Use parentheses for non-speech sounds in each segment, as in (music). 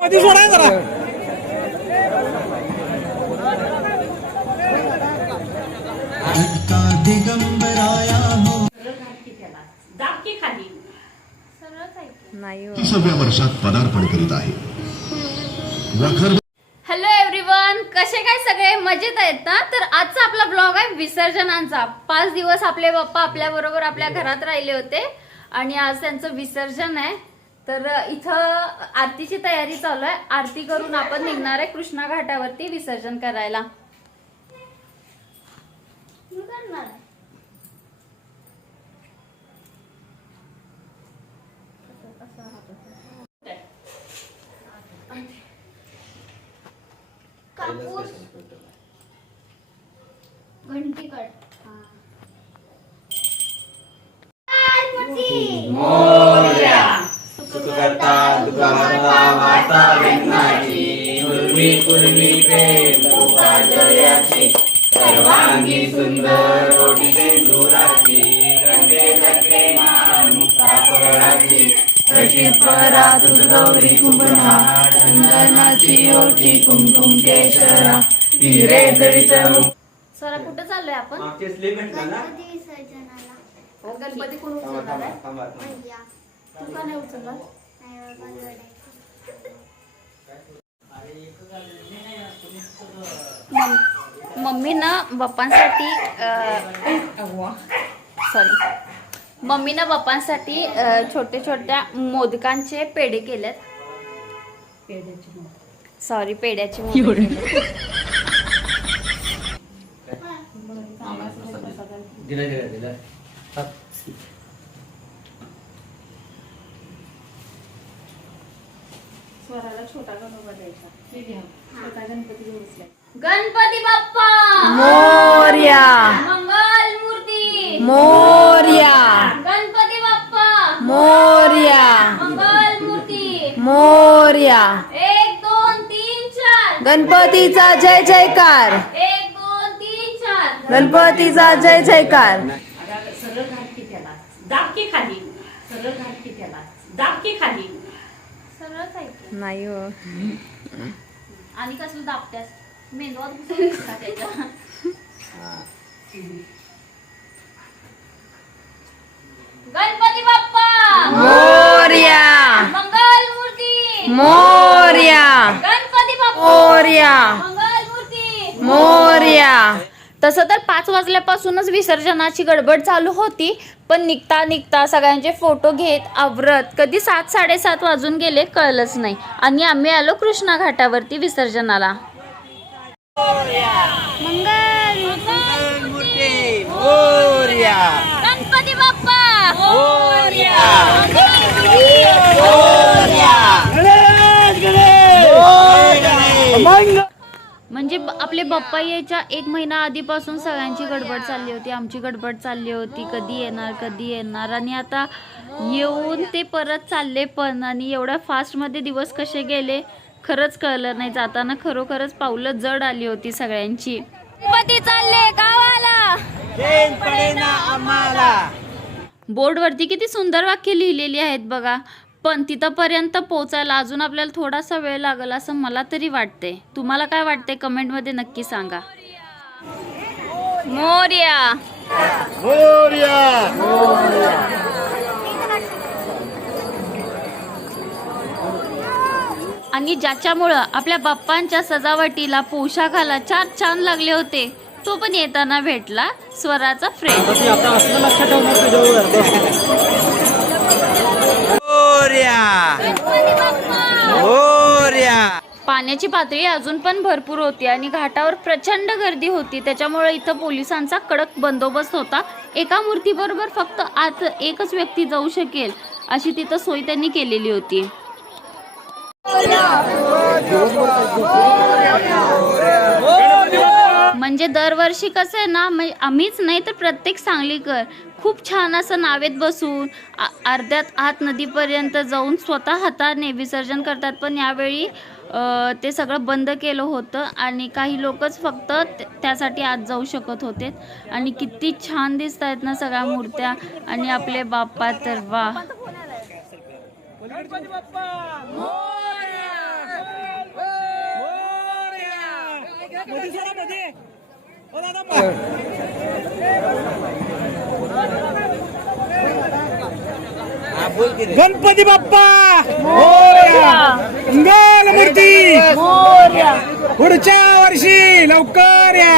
मध्ये सोडा जरा दाबकी खाली नाही. तिसाव्या वर्षात पदार्पण करीत आहे. वखर हॅलो एव्हरीवन कसे काय सगळे मजेत आहेत ना? तर आजचा आपला ब्लॉग आहे विसर्जनांचा. पाच दिवस आपले बाप्पा आपल्या बरोबर आपल्या घरात राहिले होते आणि आज त्यांचं विसर्जन आहे. तर इथं आरतीची तयारी चालू आहे. आरती करून आपण निघणार आहे कृष्णा घाटावरती विसर्जन करायला. घंटी कट सुखकर्ता दुःखहर्ता माता विघ्नाची पूर्वी पूर्वी प्रेम जयाची सर्वांगी सुंदर ओटी सिंदुराची रंगे रंगे मान मुक्ता फळाची रचित परा कुंभना चंदनाची ओटी कुमकुम केशरा हिरे जडित सरा कुठं चाललोय आपण? मागचे स्लीप भेटला ना? गणपती विसर्जनाला. हो, गणपती कोण उचलणार आहे? थांबा. थांबा भैया. तू का नाही उचलला नाही बाबा रडायचं. मम- मम्मीनं बाप्पांसाठी सॉरी मम्मीनं बाप्पांसाठी अ, छोटे छोट्या मोदकांचे पेढे केलेत. सॉरी पेड्याचे मोदक दिलं दिलं दिलं गणपती बाप्पा! मोर्या. मंगल मूर्ती! मोर्या. गणपती बाप्पा! मोर्या. मंगल मूर्ती! मोर्या. एक दोन तीन चार! गणपतीचा जय जयकार. गणपतीचा जय जयकार. सरळ घाट की त्याला. दाबकी खाली. सरळ घाट की त्याला. दाबकी खाली. सरळच आहे की. नाही हो. आणि कसलं दाबत्यास? मेंदवात घुसून दिसतात त्याच्या. गणपती बाप्पा! मोर्या. मंगल मूर्ती मोर्या. गणपती बाप्पा! मोर्या मंगल मूर्ती मोर्या. तसं तर पाच वाजल्यापासूनच विसर्जनाची गडबड चालू होती पण निघता निघता सगळ्यांचे फोटो घेत आवरत कधी सात साडेसात वाजून गेले कळलंच नाही. आणि आम्ही आलो कृष्णा घाटावरती विसर्जनाला. गणपती बाप्पा म्हणजे ब- आपले बाप्पा यायच्या एक महिना आधीपासून सगळ्यांची गडबड चालली होती. आमची गडबड चालली होती. कधी येणार कधी येणार? आणि आता येऊन ते परत चालले पण आणि एवढ्या फास्टमध्ये दिवस कसे गेले खरंच कळलं नाही. जाताना खरोखरच पावलं जड आली होती सगळ्यांची. गणपती चालले गावाला. बोर्डवरती किती सुंदर वाक्य लिहिलेली आहेत बघा. पण तिथंपर्यंत पोचायला अजून आपल्याला थोडासा वेळ लागेल असं मला तरी वाटते. तुम्हाला काय वाटते? कमेंटमध्ये नक्की सांगा. मोर्या. आणि ज्याच्यामुळं आपल्या बाप्पांच्या सजावटीला पोशाखाला चार छान लागले होते तो पण येताना भेटला स्वराचा फ्रेंड पाण्याची पातळी अजून पण भरपूर होती आणि घाटावर प्रचंड गर्दी होती. त्याच्यामुळे इथं पोलिसांचा कडक बंदोबस्त होता. एका मूर्तीबरोबर फक्त आत एकच व्यक्ती जाऊ शकेल अशी तिथं सोय त्यांनी केलेली होती. म्हणजे दरवर्षी कसं आहे ना म्हणजे आम्हीच नाही तर प्रत्येक सांगलीकर खूप छान असं नावेत बसून आ- अर्ध्यात आत नदीपर्यंत जाऊन स्वतः हाताने विसर्जन करतात पण यावेळी ते सगळं बंद केलं होतं आणि काही लोकच फक्त त्यासाठी आत जाऊ शकत होते आणि किती छान दिसत आहेत ना सगळ्या मूर्त्या आणि आपले बाप्पा तर वा गणपती बाप्पा! मोरया! मंगल मूर्ती पुढच्या वर्षी लवकर या!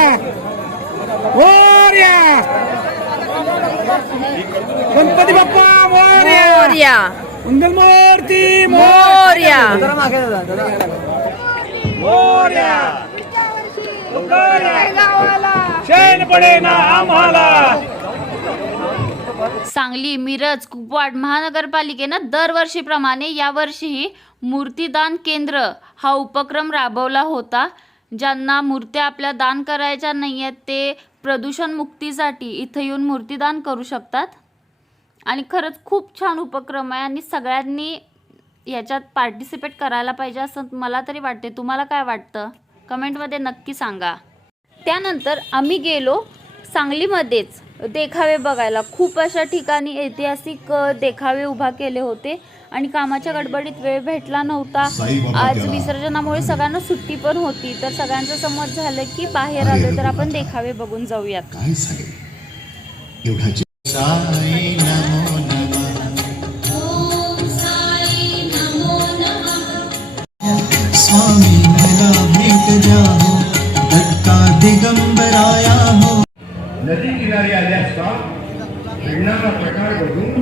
मोरया! गणपती बाप्पा मोरया! मोर्या! मंगल मूर्ती मोर्या! मोरया लवकर या. शैन पडे ना आम्हाला! सांगली मिरज कुपवाड महानगरपालिकेनं दरवर्षीप्रमाणे यावर्षीही मूर्तीदान केंद्र हा उपक्रम राबवला होता. ज्यांना मूर्त्या आपल्या दान करायच्या नाही आहेत ते प्रदूषण मुक्तीसाठी इथं येऊन मूर्तीदान करू शकतात. आणि खरंच खूप छान उपक्रम आहे आणि सगळ्यांनी याच्यात पार्टिसिपेट करायला पाहिजे असं मला तरी वाटते तुम्हाला काय वाटतं? कमेंटमध्ये नक्की सांगा. त्यानंतर आम्ही गेलो सांगलीमध्येच. देखावे बघायला. खूप अशा ठिकाणी ऐतिहासिक देखावे उभा केले होते आणि कामाच्या गडबडीत वेळ भेटला नव्हता. आज विसर्जनामुळे सगळ्यांना सुट्टी पण होती. तर सगळ्यांचं समज झालं की बाहेर आलो तर आपण देखावे बघून जाऊयात.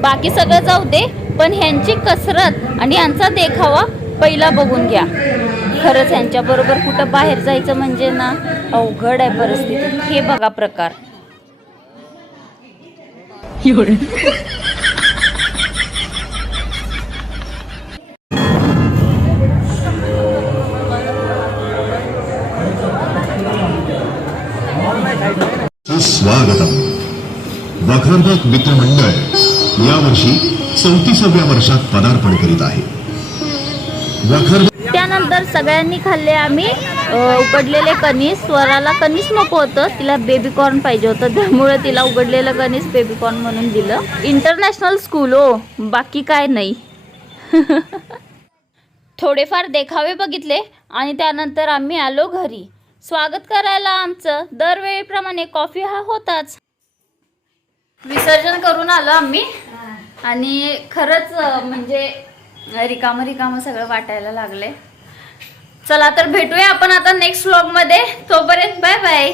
बाकी सगळं जाऊ दे पण ह्यांची कसरत आणि यांचा देखावा पहिला बघून घ्या. खरंच ह्यांच्याबरोबर कुठं बाहेर जायचं म्हणजे ना अवघड आहे परिस्थिती. हे बघा प्रकार. स्वागतम. वखरबाग मित्रमंडळ यावर्षी चौतीसाव्या वर्षात पदार्पण करीत आहे. त्यानंतर सगळ्यांनी खाल्ले आम्ही उघडलेले उकडलेले कणीस. स्वराला कणीस नको होतं तिला बेबीकॉर्न पाहिजे होतं. त्यामुळे तिला उघडलेलं कणीस बेबीकॉर्न म्हणून दिलं. इंटरनॅशनल स्कूल हो. बाकी काय नाही. (laughs) थोडेफार देखावे बघितले आणि त्यानंतर आम्ही आलो घरी. स्वागत करायला आमचं. दरवेळीप्रमाणे कॉफी हा होताच. विसर्जन करून आलो आम्ही. आणि खरंच म्हणजे रिकामं रिकामं सगळं वाटायला लागले चला तर भेटूया आपण आता नेक्स्ट व्लॉगमध्ये तोपर्यंत बाय बाय